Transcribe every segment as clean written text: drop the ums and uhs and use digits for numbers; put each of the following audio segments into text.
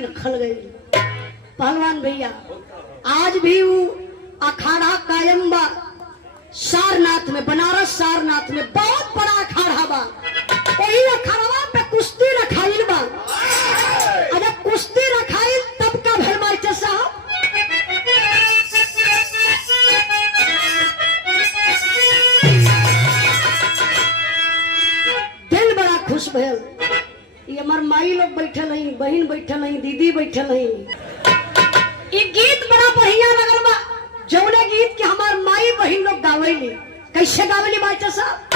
रखल गई। पहलवान भैया आज भी वो अखाड़ा कायम बा सारनाथ में, बनारस सारनाथ में बहुत बड़ा अखाड़ा बा। वही अखाड़ा पे कुश्ती रखाइल बा। जब कुश्ती रखाइल तब का भेल मास्टर साहब, दिल बड़ा खुश भेल। ये हमार माई लोग बैठे नहीं, बहन बैठे नहीं, दीदी बैठे नहीं। ये गीत बड़ा बढ़िया लगल बा, जौने गीत के हमार माई बहन लोग गावेली। कैसे गावेली मास्टर साहब?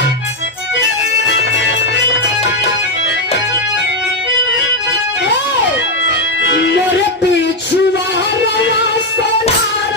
मोरे पीछुआ रवा सोनार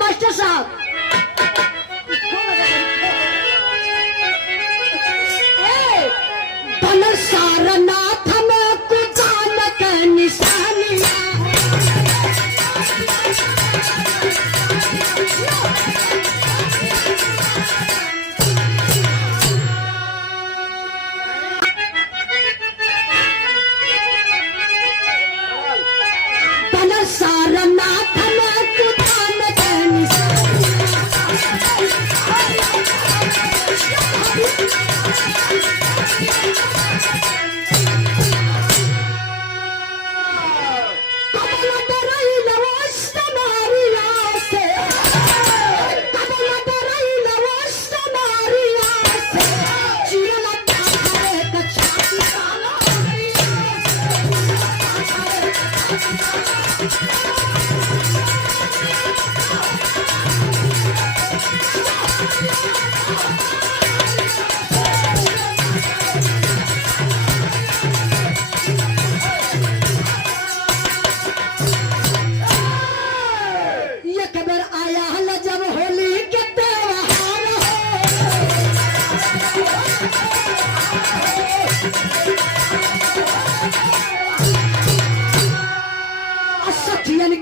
मास्टर साहब, बन सारनाथ में कुदान के निशानिया, बन सारनाथ में कुदान के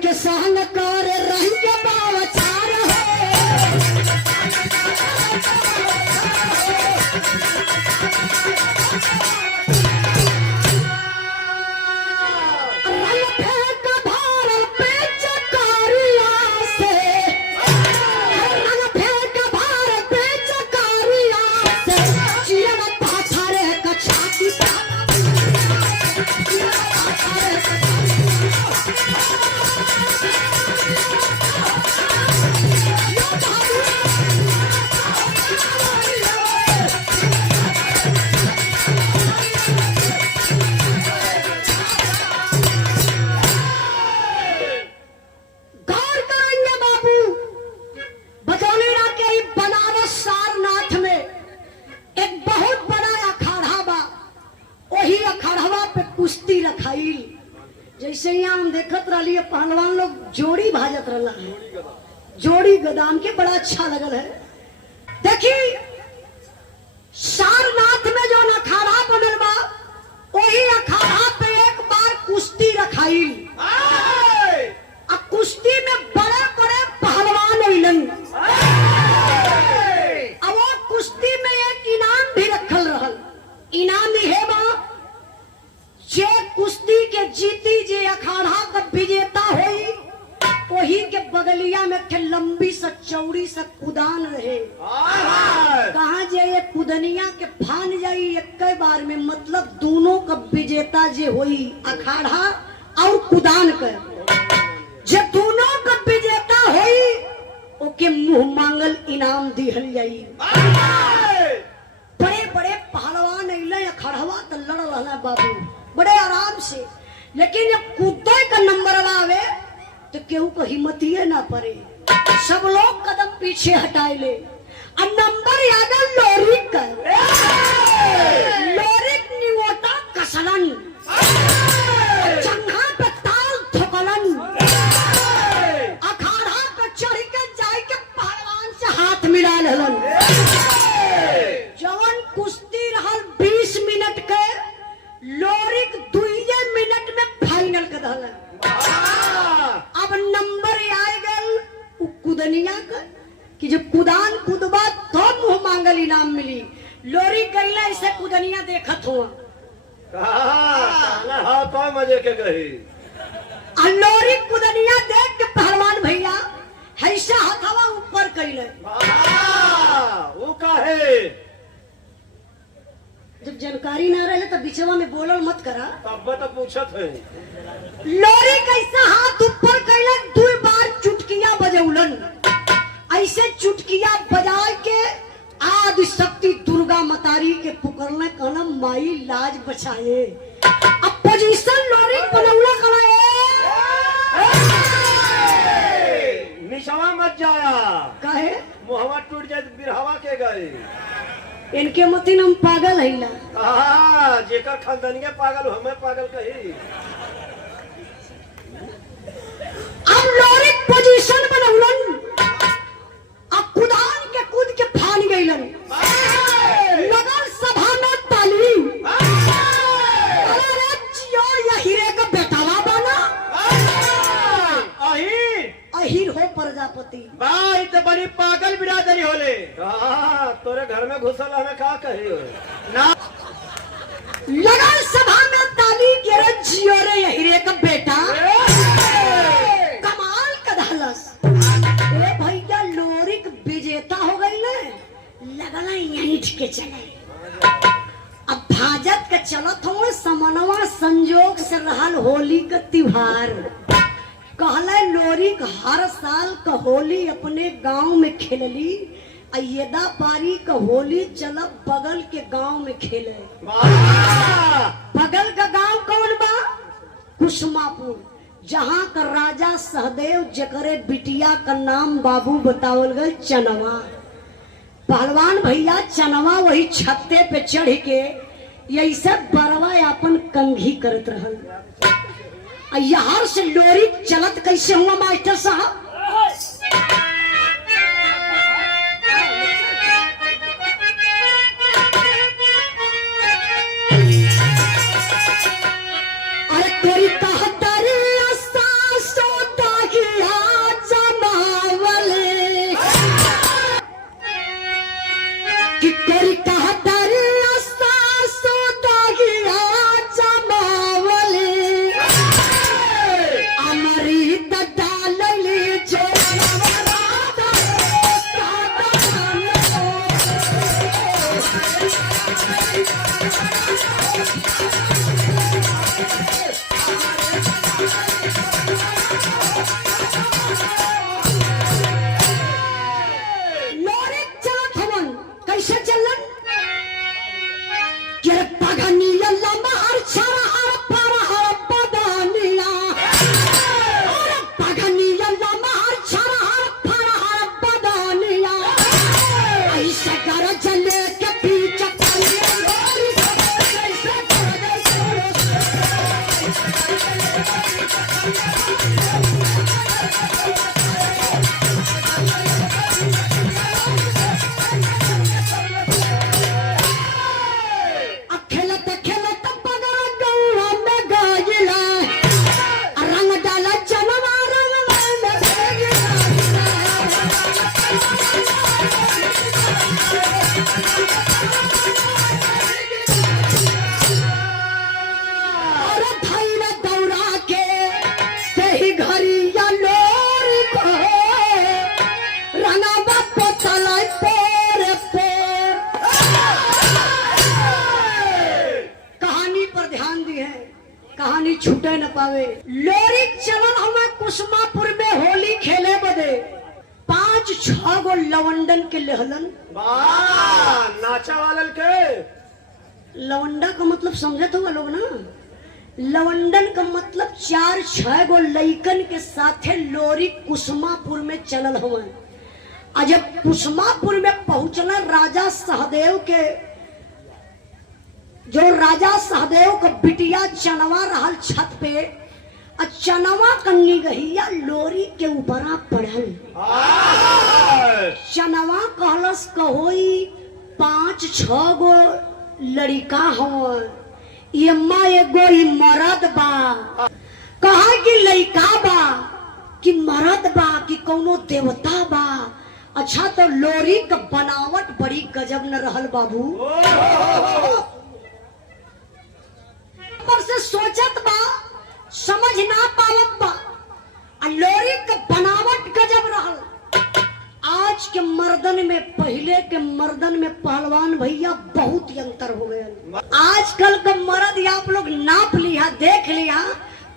के संग कर रही के बावचार है। कुश्ती रखाइल। जैसे यहाँ हम देखत रही पहलवान लोग जोड़ी भाजत रहा है, जोड़ी गदाम के बड़ा अच्छा लगल है। देखी सारनाथ में जो अखाड़ा बनल बा वही अखाड़ा पे एक बार कुश्ती रखाइल। कुश्ती में बड़े बड़े पहलवान अइलन। अब वो कुश्ती में एक इनाम भी रखल रहल। इनाम है बा जे कुश्ती के जीती जे अखाड़ा का विजेता होई वही के बगलिया में के लंबी सा चौड़ी सा कुदान रहे। कहा जे ये कुदनिया के फान जाई एक बार में, मतलब दोनों का विजेता जे होई अखाड़ा और कुदान का, जे दोनों का विजेता होई ओके मुंह मांगल इनाम दिहल जाई। बड़े बड़े पहलवान अइले अखाड़वा तो लड़ रहा बाबू बड़े आराम से, लेकिन जब कूदे का नंबर आवे तो केहू को हिम्मतिये ना पड़े, सब लोग कदम पीछे हटाए ले। और नंबर याद है लोरिक का, लोरिक निवोटा कसलन, जंघा पे ताल ठोकलन, अखाड़ा पे चढ़ के जाए के पहलवान से हाथ मिला लेलन। जवन कुश्ती रहल 20 मिनट के, लोरिक 2 मिनट में फाइनल कर दहलन। अब नंबर आए गल कुदनिया का कि जब कुदान कुदबा तो मुंह मांगल इनाम मिली। लोरी कहला ऐसे कुदनिया देखत हुआ तो मजे के गई। लोरी कुदनिया देख के पहलवान भैया ऐसा हथवा ऊपर कहले। वो काहे जब जानकारी ना रहे तो बिचवा में बोलल मत करा। तब तो पूछत है। लोरी कैसा हाथ ऊपर कैलन 2 बार चुटकिया बजौलन। ऐसे चुटकिया बजा के आदि शक्ति दुर्गा मतारी के पुकारने कहना माई लाज बचाए। अब पोजीशन लोरी बनौला कला निशवा मत जाया काहे मुहवा टूट जाए बिरहवा के गए। इनके मतीन हम पागल है ना। जेकर खानदानिया पागल हमें पागल कही। अब लोरी पोजीशन बनौलन, अब कुदान के कूद के फान गईलन। लगल सभा में ताली, अरे जियो या हीरे का बेटावा बना। अहीर हो प्रजापति भाई तो बड़ी पागल बिरादरी होले। तोरे घर में घुसल हमें का कहे ना। लगल सभा में ताली के रे जियो रे हीरे का बेटा कमाल का दहलस। ए भैया लोरिक विजेता हो गई ना, लगला यहीं के चले। अब भाजत के चलत हो समनवा संजोग से रहल होली का त्योहार। कहले लोरिक हर साल का होली अपने गांव में खेलली, अयदा पारी का होली चला बगल के गांव में खेले। बगल का गांव कौन बा? कुसुमापुर, जहां का राजा सहदेव जकरे बिटिया का नाम बाबू बतावल गए चनवा। पहलवान भैया चनवा वही छत्ते पे चढ़ के यही सब बरवा अपन कंघी करत रहल। यहाँ से लोरी चलत कैसे हुआ मास्टर साहब? अरे कोई कहतरी सोता किया जमावले कि कोई कहतरी सोता किया जमावले अमृत डालली जो कैसे चलन के पगनिया लम्बा हर छरा हर पर हर पदानिया पगनिया लम्बा हर छरा हर पर हर पदानिया ऐसे कर चले के पीछे कैसे कर कहानी छूटे न पावे। लोरी चलन हमें कुसमापुर में होली खेले बदे 5-6 गो लवंडन के लेहलन। वाह नाचा वालन के लवंडा का मतलब समझत होगा लोग ना। लवंडन का मतलब 4-6 गो लइकन के साथे लोरी कुसमापुर में चलल हुआ। और जब कुसमापुर में पहुंचना राजा सहदेव के, जो राजा सहदेव का बिटिया चनवा रहल छत पे, और चनवा कन्नी गहिया लोरी के ऊपरा पड़ल। चनवा कहलस कहोई 5-6 गो लड़का हो, ये माँ एगो ही मरद बा। कहा कि लड़का बा कि मरद बा कि कौनो देवता बा। अच्छा तो लोरी का बनावट बड़ी गजब न रहल बाबू। पर से सोचत बा समझ ना पावत बा, और लोरी का बनावट गजब रहल। आज के मर्दन में पहले के मर्दन में पहलवान भैया बहुत ही अंतर हो गया। आजकल का मर्द आप लोग नाप लिया देख लिया,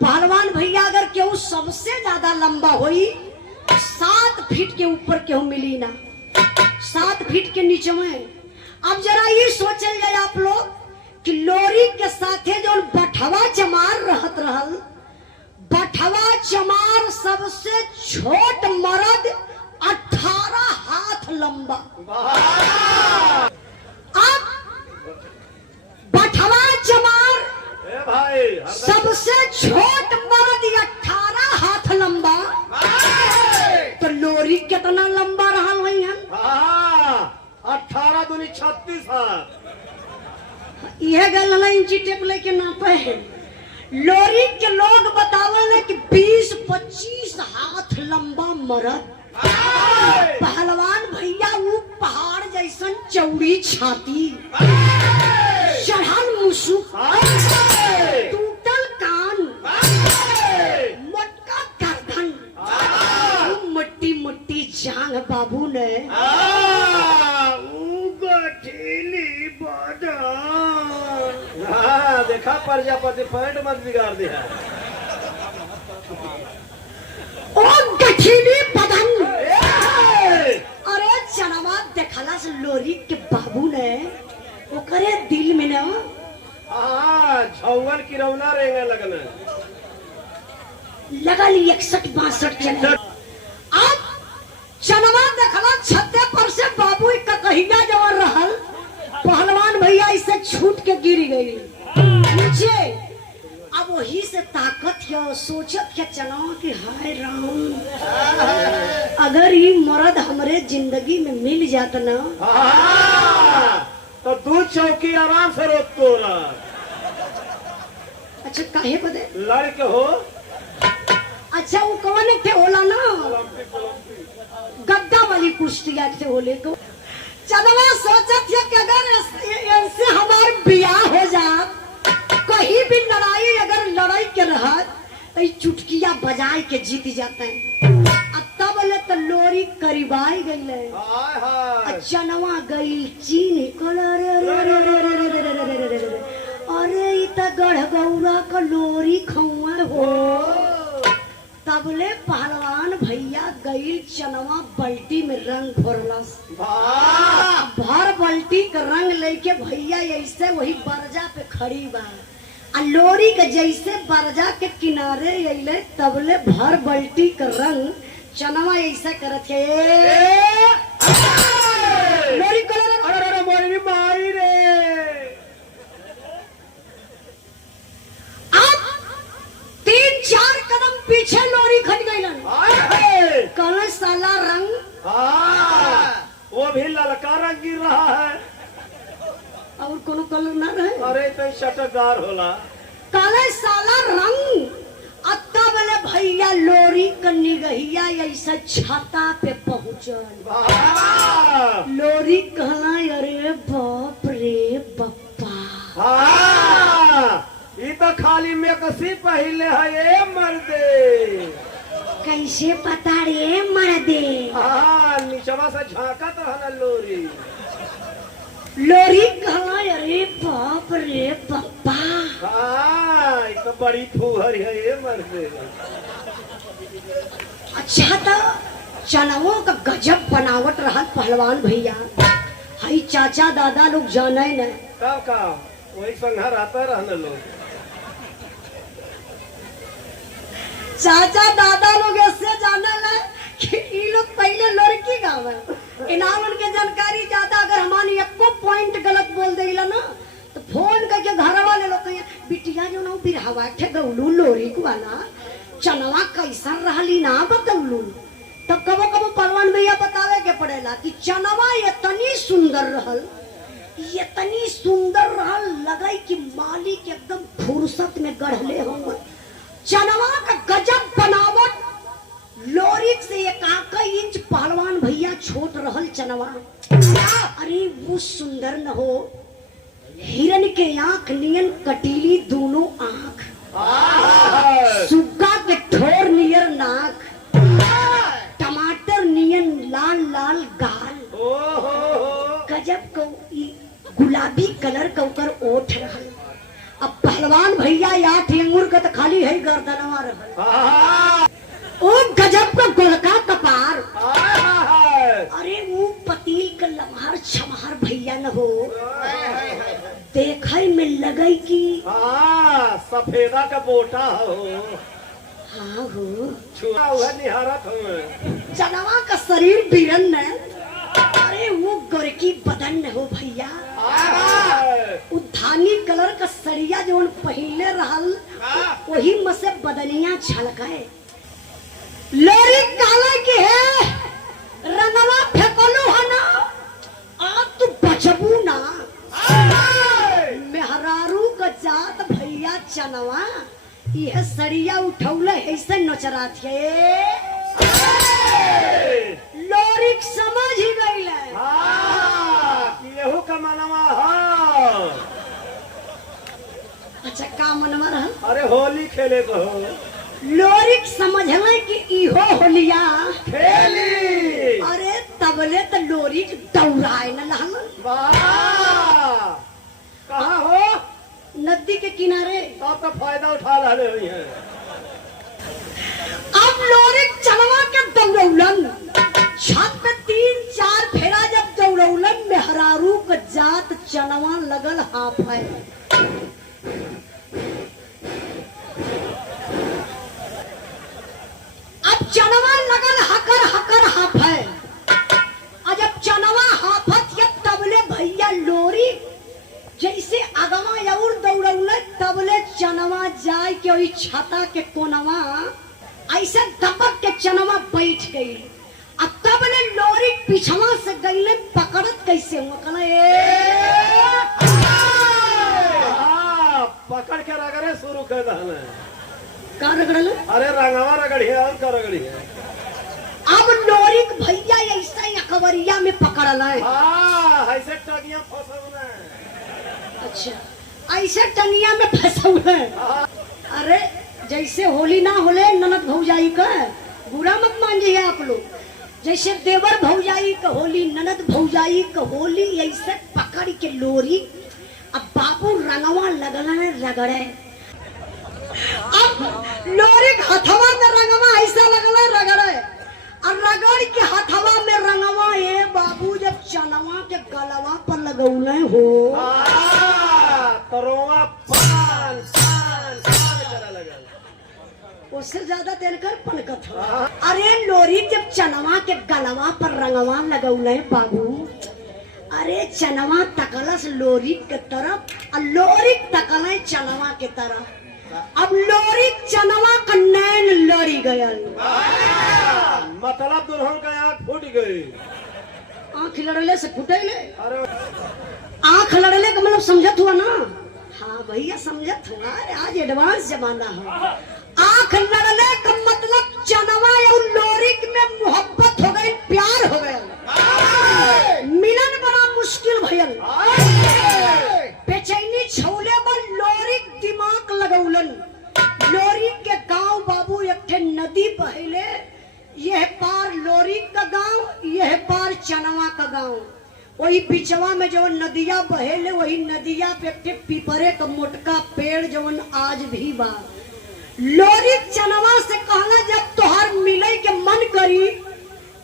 पहलवान भैया अगर केहू सबसे ज्यादा लंबा होई 7 फीट के ऊपर केहू मिली ना, 7 फीट के नीचे में। अब जरा ये सोचल जाए आप लोग कि लोरी के साथे जो बठवा चमार रहत रहल, बठवा चमार सबसे छोट मर्द 18 हाथ लंबा। अब बठवा चमार भाई सबसे छोट मर्द 18 हाथ लंबा, तो लोरी कितना लंबा रहा वही है? 18 दूनी 36 हाथ। यह गल इंची टेप लेके नापे है। लोरी के लोग बतावे कि 20-25 हाथ लंबा मर्द। पहलवान भैया वो पहाड़ जैसन चौड़ी छाती, चढ़ल मुसुक, टूटल कान, मोटका गर्दन, मट्टी मट्टी जांग बाबू ने देखा प्रजापति पैंट मत बिगाड़ दिया। ओ गठीली बदन। अरे चनवा देखला से लोरी के बाबू ने ओकरे दिल में ना झौवन की रौना रेंगे लगन लगल 61-62 चले। अब चनवा देखला छत्ते पर से बाबू का कहिया जवर रहल, पहलवान भैया इसे छूट के गिर गई नीचे। अब वही से ताकत है, सोचत क्या चलाओ कि हाय राम, अगर ये मर्द हमरे जिंदगी में मिल जाता ना तो 2 चौकी आराम से रोक तोड़ा। अच्छा काहे बदे लड़के हो? अच्छा वो कौन थे होला ना, गद्दा वाली कुश्तियां थे होले को। चनवा सोचत है कि अगर इनसे हमार बियाह हो जात, कहीं भी लड़ाई अगर लड़ाई के रहत तो चुटकिया बजाए के जीत जाते हैं। अब तब ले तो लोरी करीबाई गई है। चनवा गई चीन कल, अरे इतना गढ़गौरा का लोरी खौआ हो। तबले पहलवान भैया गई चनवा बल्टी में रंग भरलस। भर बल्टी का रंग लेके भैया ऐसे वही बरजा पे खड़ी बा, लोरी के जैसे बरजा के किनारे अइले तबले भर बल्टी का रंग चनवा ऐसा करत है। लोरी अरे मोरी मारी रे। अब 3-4 कदम पीछे लोरी खट गई। कल साला रंग वो भी ललका रंग गिर रहा है और कोनो कलर ना रहे। अरे तो शटकदार होला। काले साला रंग अत्ता वाले भैया लोरी कन्नी गहिया ऐसा छाता पे पहुंचल। लोरी कहला अरे बाप रे बप्पा, ये तो खाली में कसी पहले है ये मर्दे। कैसे पता रे मर्दे? निचवा से झांकत रहना लोरी। लोरी कहला अरे बाप रे बप्पा, ये तो बड़ी फूहर है ये मर्दे। अच्छा तो चनवों का गजब बनावट रहा पहलवान भैया। हई चाचा दादा लोग जाने न कब का वही संघर आता रहने लोग। चाचा दादा लोग ऐसे जाने न कि ये लोग पहले लड़की गावे इनाम उनके जानकारी ज्यादा। अगर हमारी एको पॉइंट गलत बोल देला ना तो फोन करके घर वाले लोग कहिए बिटिया जो ना बिरहवा थे गौलू लोरी वाला चनवा कैसा रहली ना बतौलू। तब कबो कबो पहलवान भैया बतावे के पड़ेला कि चनवा इतनी सुंदर रहल लगे कि मालिक एकदम फुर्सत में गढ़ले होंगे। चनवा का गजब बनावट लोरिक से 1 इंच पहलवान भैया छोट रहल चनवा। अरे वो सुंदर न हो हिरन के आंख नियन कटीली दोनों आंख, सुग्गा के ठोर नियर नाक, टमाटर नियन लाल लाल गाल, गजब को गुलाबी कलर का ऊपर ओठ रहल। अब पहलवान भैया या ठेंगुर का तो खाली है गर्दनवा रहल। ओ गजब का गोलका कपार। अरे वो पतील का लम्हार छमहार भैया न हो देखे में लगे कि सफेदा का बोटा हो। हाँ हो छुआ हुआ निहारत हो। चनवा का शरीर बिरन न। अरे वो गोरकी बदन न हो भैया। धानी कलर का सरिया जो पहले रहल वही में से बदनिया छलकाए। लोरी काले की है रंगवा फेंकलू है ना आप तू बचबू ना। मेहरारू का जात भैया चनवा यह सरिया उठौले ऐसे नचरा थे। लोरिक समझ ही गई यहू का मनवा। अच्छा का मनवा रहा? अरे होली खेले को लोरिक समझले कि इहो होलिया खेली। अरे तबले तो लोरिक दौड़ाए न लहन। कहाँ हो? नदी के किनारे। आप तो फायदा उठा रहे हुई हैं। अब लोरिक चनवा के दौड़ौलन छत पे 3-4 फेरा जब दौड़ौलन मेहरारू का जात चनवा लगल हाफ है। अब चनवा लगल हकर हकर हाफ है। और जब चनवा हाफत या तबले भैया लोरी जैसे अगवा और दौड़ौले तबले चनवा जाए के वही छाता के कोनवा ऐसे दबक के चनवा बैठ गई। अब तबले लोरी पिछवा से गईले पकड़त कैसे हुआ पकड़ के रगड़े शुरू कर दहले। का रगड़ल? अरे रंगवा रगड़ी है और का रगड़ी है। अब लोरिक भैया ऐसा ही अखबरिया में पकड़ल है। ऐसे टगिया फंसौले। अच्छा ऐसे टंगिया में फंसौले। अरे जैसे होली ना होले ननद भौजाई का बुरा मत मानिए आप लोग। जैसे देवर भौजाई का होली ननद भौजाई का होली ऐसे पकड़ के लोरी अब बाबू रंगवा लगल रगड़े। अब लोरी हथवा में रंगवा ऐसा लगल रगड़े और रगड़ के हथवा में रंगवा ये बाबू जब चनवा के गलवा पर लगौले हो तरोवा पान पान पान करे लगल। उससे ज्यादा तेल कर पनकत हो। अरे लोरी जब चनवा के गलवा पर रंगवा लगौले बाबू अरे चनवा तकलस लोरी के तरफ और लोरी तकले चनवा के तरफ। अब लोरी चनवा का नैन लड़ी गयल। मतलब दुल्हन का आँख फूट गई। आँख लड़ले से फुटेले। अरे आँख लड़ले का मतलब समझत हुआ ना? हाँ भैया समझत हुआ। अरे आज एडवांस जमाना है। आँख लड़ले का मतलब चनवा और लोरिक में मोहब्बत हो गई, प्यार हो गया, मिलन बड़ा मुश्किल भयल। बेचैनी छौले पर लोरिक दिमाग लगौलन। लोरिक के गांव बाबू एक ठे नदी बहेले। यह पार लोरिक का गांव, यह पार चनवा का गांव। वही बिचवा में जो नदिया बहेले वही नदिया पे एक पीपरे का मोटका पेड़ जवन आज भी बा। लोरी चनवा से कहना जब तोहार मिले के मन करी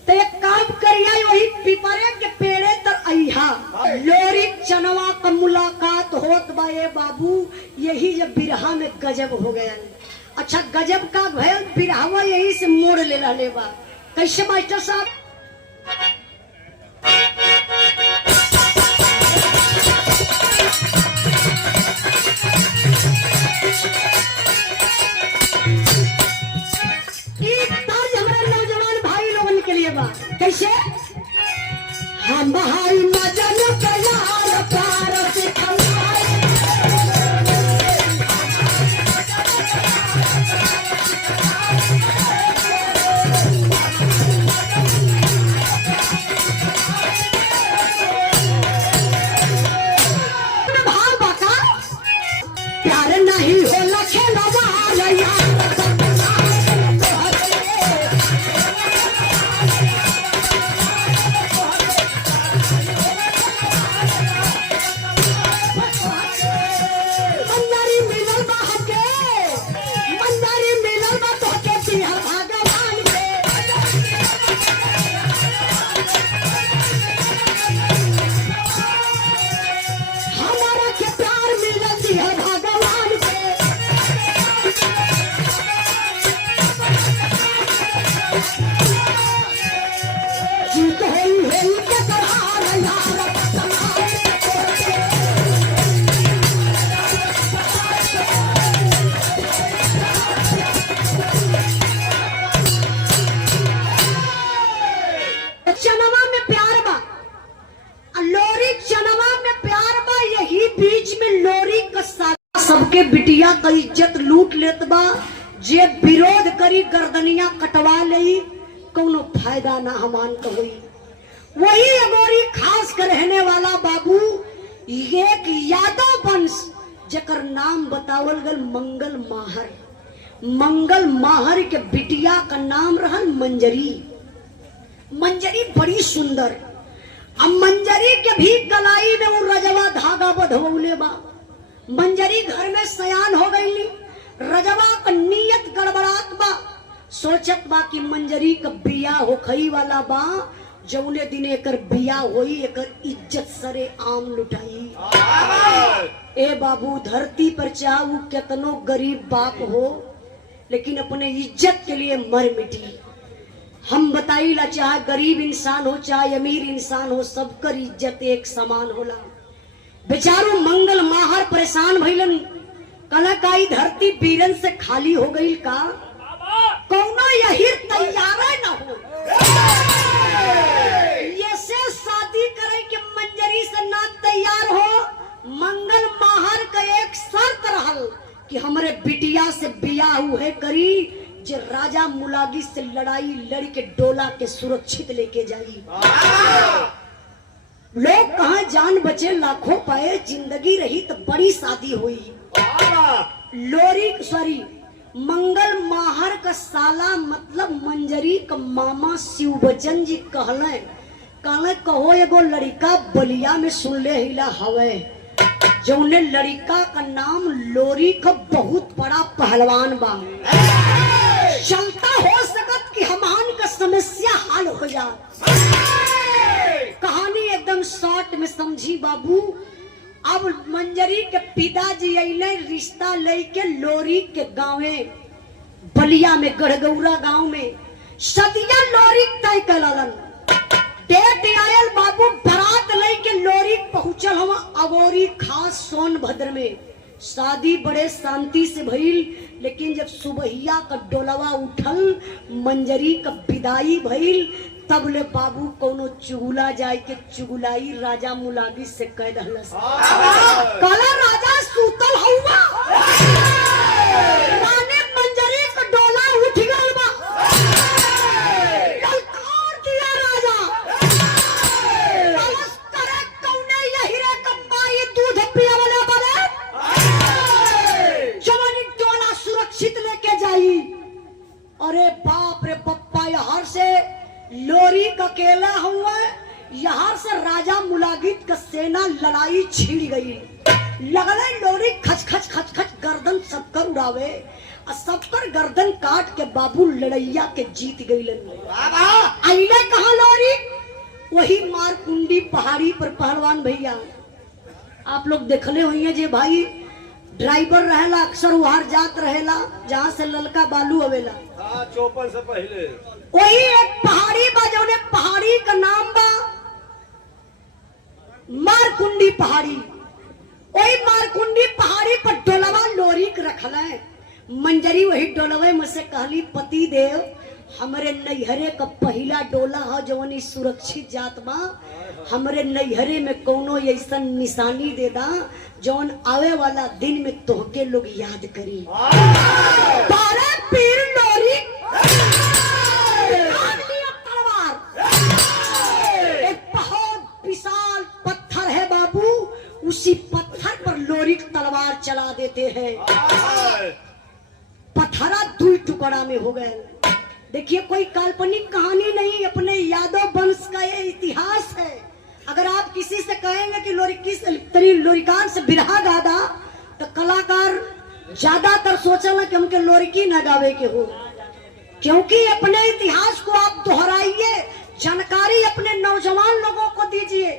तो एक काम करिया वही पीपरे के पेड़े तर अइहा। लोरी चनवा का मुलाकात होत बा ये बाबू, यही जब बिरहा में गजब हो गया। अच्छा गजब का भयल बिरहवा यही से मोड़ ले रहे बा। कैसे मास्टर साहब? कैसे हम भाई मजन प्यार प्यार से भाव बका प्यार नहीं हो लखे नवा सबके बिटिया का इज्जत लूट लेत बा। जे विरोध करी गर्दनिया कटवा ले, कोनो फायदा ना हमान का हुई। वही अगोरी खास कर रहने वाला बाबू एक यादव वंश जकर नाम बतावल गल मंगल माहर। मंगल माहर के बिटिया का नाम रहल मंजरी। मंजरी बड़ी सुंदर। अब मंजरी के भी गलाई में वो रजवा धागा बधवले बा। मंजरी घर में सयान हो गई। रजवा का नियत गड़बड़ात बा। सोचत बा कि मंजरी का बिया होखई वाला बा। जौने दिन एकर बिया होई एकर इज्जत सरे आम लुटाई। ए बाबू धरती पर चाहू कितनो गरीब बाप हो लेकिन अपने इज्जत के लिए मर मिटी। हम बताई ला चाहे गरीब इंसान हो चाहे अमीर इंसान हो सबकर इज्जत एक समान होला। बेचारो मंगल माहर परेशान भइलन। कला काई धरती बीरन से खाली हो गई का? कौनो यही तैयार न हो ये से शादी करे के मंजरी से ना तैयार हो। मंगल माहर का एक शर्त रहल कि हमरे बिटिया से बियाह हुए करी जे राजा मुलागी से लड़ाई लड़ के डोला के सुरक्षित लेके जाई। लोग कहाँ जान बचे लाखों पाए, जिंदगी रही तो बड़ी शादी हुई। लोरी सॉरी मंगल माहर का साला मतलब मंजरी का मामा शिवबचन जी कहले कहो एगो लड़का बलिया में सुन ले हिला हवे जौने लड़का का नाम लोरी का बहुत बड़ा पहलवान बा। चलता हो सकत कि हमान का समस्या हल हो जा। कहानी एकदम शॉर्ट में समझी बाबू। अब मंजरी के पिताजी अइले रिश्ता लेके लोरी के गांवे बलिया में गढ़गौरा गांव में सदिया लोरी तय कलन। डेट आयल बाबू बारात लेके लोरी पहुंचल हम अगोरी खास सोनभद्र में। शादी बड़े शांति से भइल लेकिन जब सुबहिया का डोलवा उठल मंजरी का विदाई भइल तब ले बाबू कोनो चुगुला जाए के चुगुलाई राजा मुलागी से कह दहलस। काला राजा सूतल हउवा माने मंजरी का डोला उठ गल बा। ललकार दिया राजा कलश करे कौने यही रे कम्बा ये दूध पियावले बने जवानी डोला सुरक्षित लेके जाई। अरे बाप रे बप्पा यार से लोरी का केला हुआ यहाँ से राजा मुलागित का सेना लड़ाई छिड़ गई। लगले लोरी खच खच खच खच गर्दन सबकर उड़ावे और सबकर गर्दन काट के बाबू लड़ैया के जीत गई। अइले कहा लोरी? वही मारकुंडी पहाड़ी पर पहलवान भैया आप लोग देखले होइए जे भाई ड्राइवर रहेला अक्सर वहां जात रहेला जहाँ से ललका बालू अवेला। हाँ, चौपन से पहले वही एक पहाड़ी बा जौने पहाड़ी का नाम बा मारकुंडी पहाड़ी। वही मारकुंडी पहाड़ी पर डोलवा लोरी के रखल है। मंजरी वही डोलवे में से कहली पति देव हमरे नैहरे का पहला डोला है जवन ई सुरक्षित जात बा। हमरे नैहरे में कोनो ऐसा निशानी दे दा जौन आवे वाला दिन में तोहके लोग याद करी। बारह पीर लोरी तलवार, एक बहुत विशाल पत्थर है बाबू, उसी पत्थर पर लोरी तलवार चला देते हैं। पत्थरा दो टुकड़ा में हो गए। देखिए कोई काल्पनिक कहानी नहीं, अपने यादव वंश का ये इतिहास है। अगर आप किसी से कहेंगे कि लोरिकान से बिरहा गादा तो कलाकार ज्यादातर सोचेंगे कि हमके लोरिकी न गावे के हो, क्योंकि अपने इतिहास को आप दोहराइए, जानकारी अपने नौजवान लोगों को दीजिए,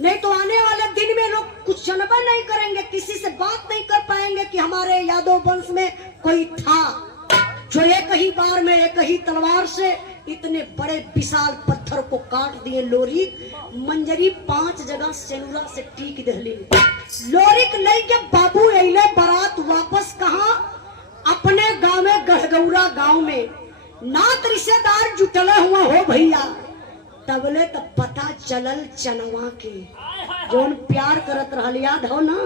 नहीं तो आने वाले दिन में लोग कुछ जानवर नहीं करेंगे, किसी से बात नहीं कर पाएंगे कि हमारे यादव वंश में कोई था जो एक ही बार में एक ही तलवार से इतने बड़े विशाल पत्थर को काट दिए। लोरी मंजरी 5 जगह सेनुरा से टीक दहली। लोरी के नहीं के बाबू अइले बारात वापस कहा अपने गांव में गढ़गौरा गांव में। नात रिश्तेदार जुटले हुआ हो भैया, तबले तब पता चलल चनवा के जोन प्यार करत रहल याद हो ना।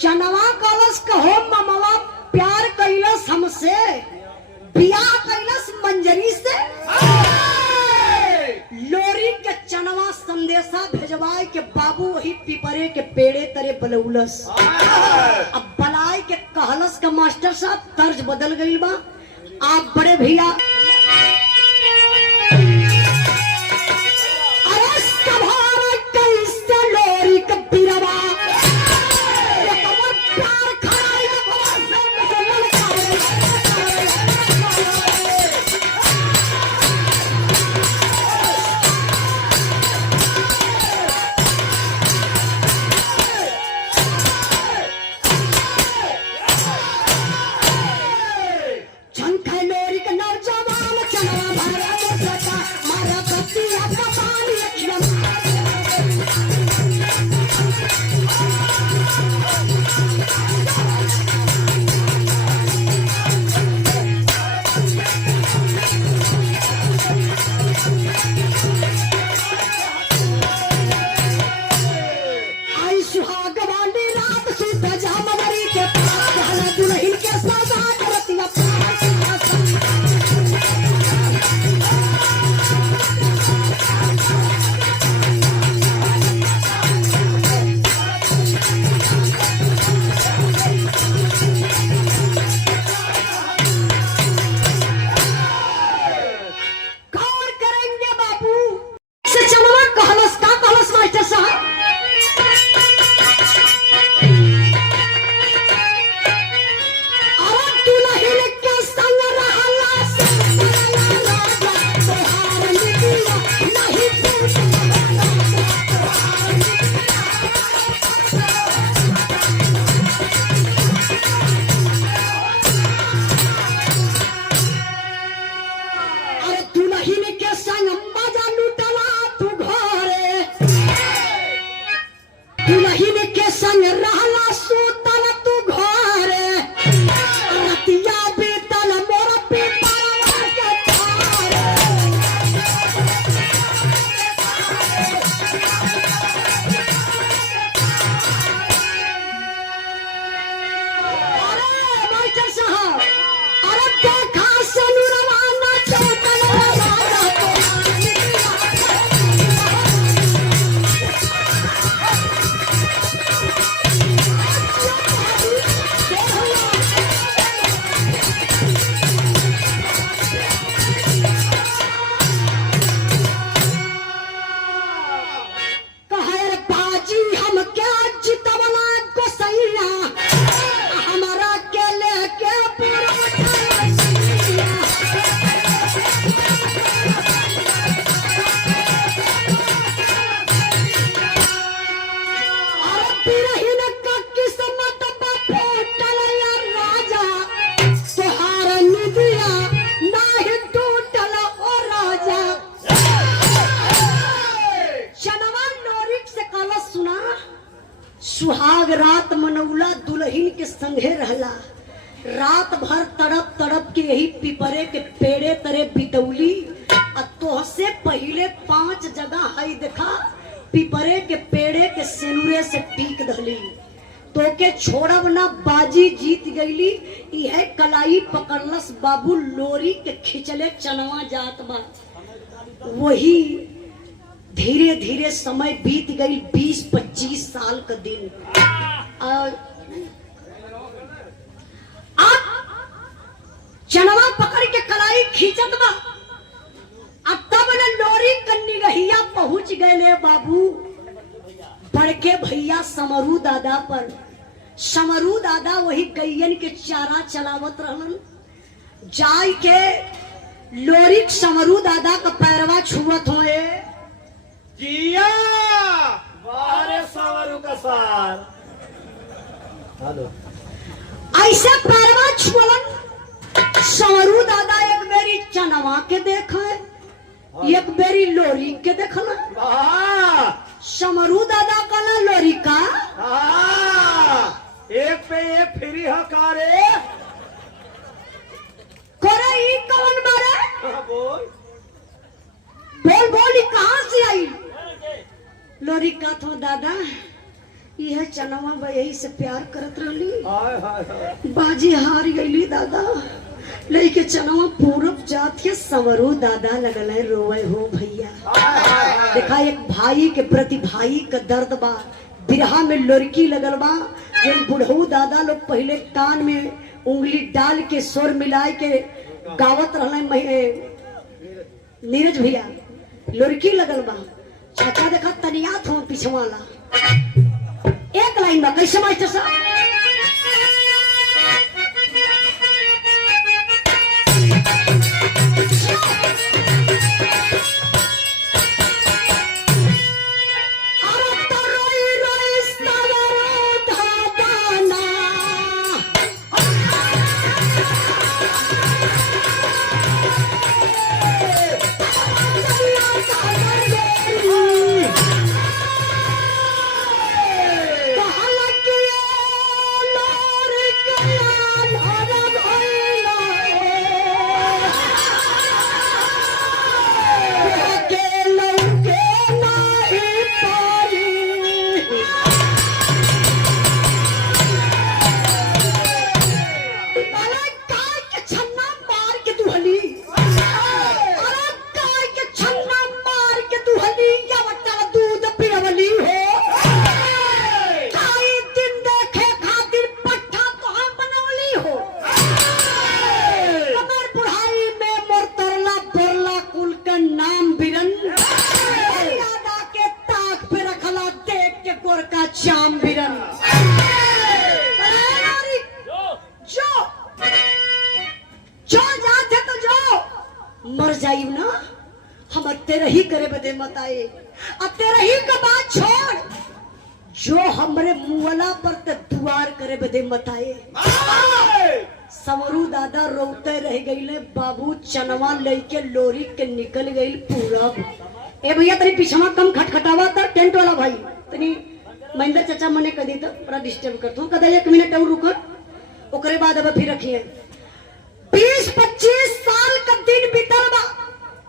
चनवा कलश कहो ममवा प्यार कैलस हमसे, बियाह कैलस मंजरी से। लोरी के चनवा संदेशा भेजवाए के बाबू वही पिपरे के पेड़े तरे बलौलस। अब बलाय के कहलस का मास्टर साहब तर्ज बदल गई बा। आप बड़े भैया लोरी के बिरवा झंखा लोरी के नौजवान रात भर तड़प तड़प के यही पिपरे के पेड़े तरे बितौली। और तो से पहले 5 जगह हई देखा पिपरे के पेड़े के सिनुरे से टीक धली। तो के छोड़ब ना बाजी जीत गईली। यह कलाई पकड़लस बाबू लोरी के खिंचले चनवा जात बा। वही धीरे धीरे समय बीत गई 20-25 साल का दिन। अब चनवा पकड़ के कलाई खींचत बा। अब तब न लोरी कन्नी गहिया पहुंच गए बाबू बड़के भैया समरू दादा पर। समरू दादा वही गैयन के चारा चलावत रहलन। जाय के लोरी समरू दादा का पैरवा छुअत होए। जिया बारे समरू का सार हेलो ऐसे पैरवा छुअलन। समरू दादा एक बेरी चनवा के देखा एक बेरी लोरी के देखना। समरू दादा का ना लोरी का एक पे एक फ्री हकारे करे ई कौन मारे बोल बोल बोल कहां से आई। लोरी का तो दादा यह चनवा बा यही से प्यार करत रहली। हाय हाय हाय बाजी हार गईली दादा। लेके चनवा पूरब जात के समरू दादा लगल है रोए हो भैया। देखा एक भाई के प्रति भाई का दर्द बा। बिरहा में लड़की लगल बा। जिन बुढ़ऊ दादा लोग पहले कान में उंगली डाल के स्वर मिलाए के गावत रहले नीरज भैया लड़की लगल बा। चाचा देखा तनिया थो पिछवाला एक लाइन बा कैसे मास्टर साहब। मर जाइब ना हम तेरा ही करे बदे मत आए। अब तेरा ही का बात छोड़ जो हमरे मुअला पर ते दुआर करे बदे मत आए। समरू दादा रोते रह गईले। बाबू चनवा लेके लोरी के निकल गई पूरब। ए भैया तनी पीछवा कम खटखटावा था टेंट वाला भाई तनी महेंद्र चाचा मने कदी तो बड़ा डिस्टर्ब करतो कदा 1 मिनट और रुक ओकरे बाद अब फिर रखिए। 20-25 साल का दिन बीतल बा।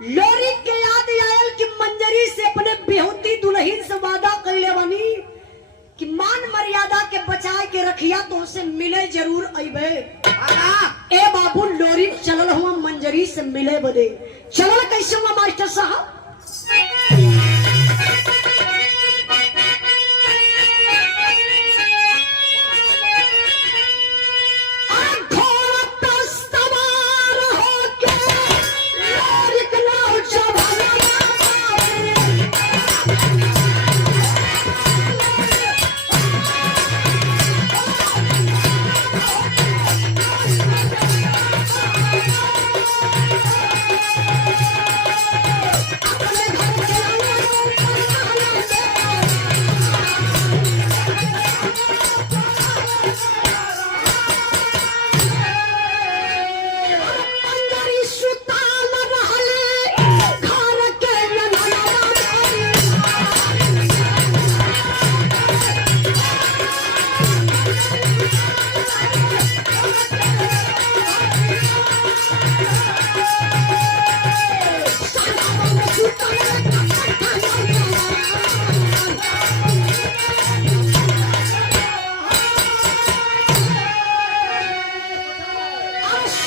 लोरी के याद आयल कि मंजरी से अपने बेहुती दुल्हन से वादा कइले बानी कि मान मर्यादा के बचाए के रखिया तो उसे मिले जरूर अइबे। ए बाबू लोरी चलल हुआ मंजरी से मिले बदे। चलल कैसे हुआ मास्टर साहब। अपने घर के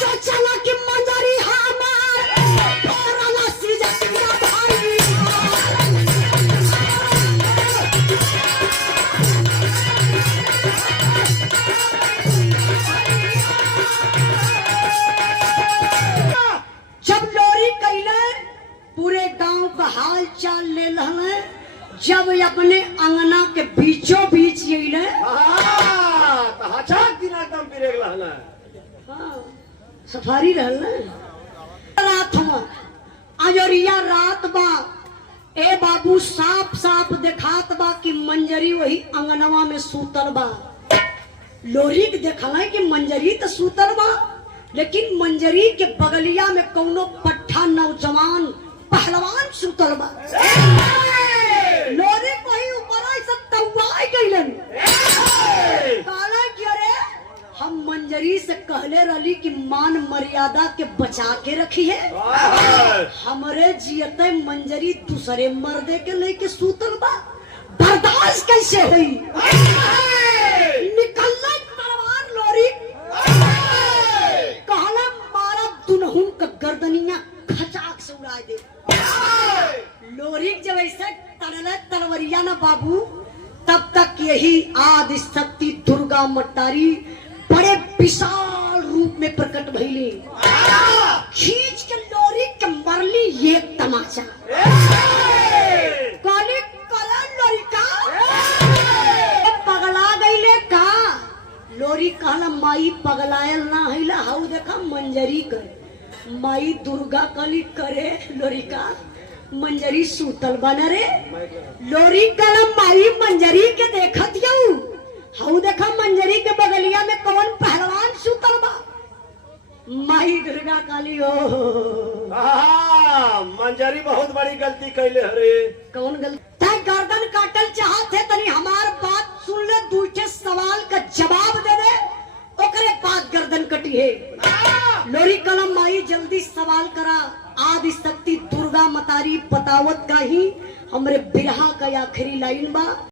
सोचला कि मंजरी हमार तोरा सीजतिया भाई जब लोरी कैले पूरे गांव का हाल चाल ले लहले जब अपने अंगना के बीचों बीच अइले सफारी रहल ने रात हम अजरिया रात बा ए बाबू साफ साफ देखात बा कि मंजरी वही अंगनवा में सूतल बा। लोरी के देखल कि मंजरी तो सूतल बा लेकिन मंजरी के बगलिया में कौनो पट्ठा नौजवान पहलवान सूतल बा। लोरी कोई ऊपर ऐसा तौवाई गइलन कहला कि अरे हम मंजरी से कहले रही कि मान मर्यादा के बचा के रखी है हमरे जियते मंजरी दूसरे मर्दे के लेके सूतल बा बर्दाश्त कैसे हुई निकलना तलवार लोरी कहला मारा दुनहुन का गर्दनिया खचाक से उड़ा दे। लोरी जब ऐसे तड़ले तलवरिया ना बाबू तब तक यही आदि शक्ति दुर्गा मट्टारी बड़े विशाल रूप में प्रकट भइली खींच के लोरी के मरली ये तमाचा कहली कला लोरी का पगला गईले का लोरी कहला माई पगलायल ना हईला हाउ देखा मंजरी कर माई दुर्गा कली करे लोरी का मंजरी सूतल बना रे लोरी कहला माई मंजरी के देखत यऊ हाउ देखा मंजरी के बगलिया में कौन पहलवान सूतल बा माई दुर्गा काली हो मंजरी बहुत बड़ी गलती कैले हरे कौन गलती तय गर्दन काटल चाहते तनी हमार बात सुन ले दूसरे सवाल का जवाब दे दे ओकरे बाद गर्दन कटी है। लोरी कलम माई जल्दी सवाल करा आदि शक्ति दुर्गा मतारी बतावत का ही हमरे बिरहा का आखिरी लाइन बा।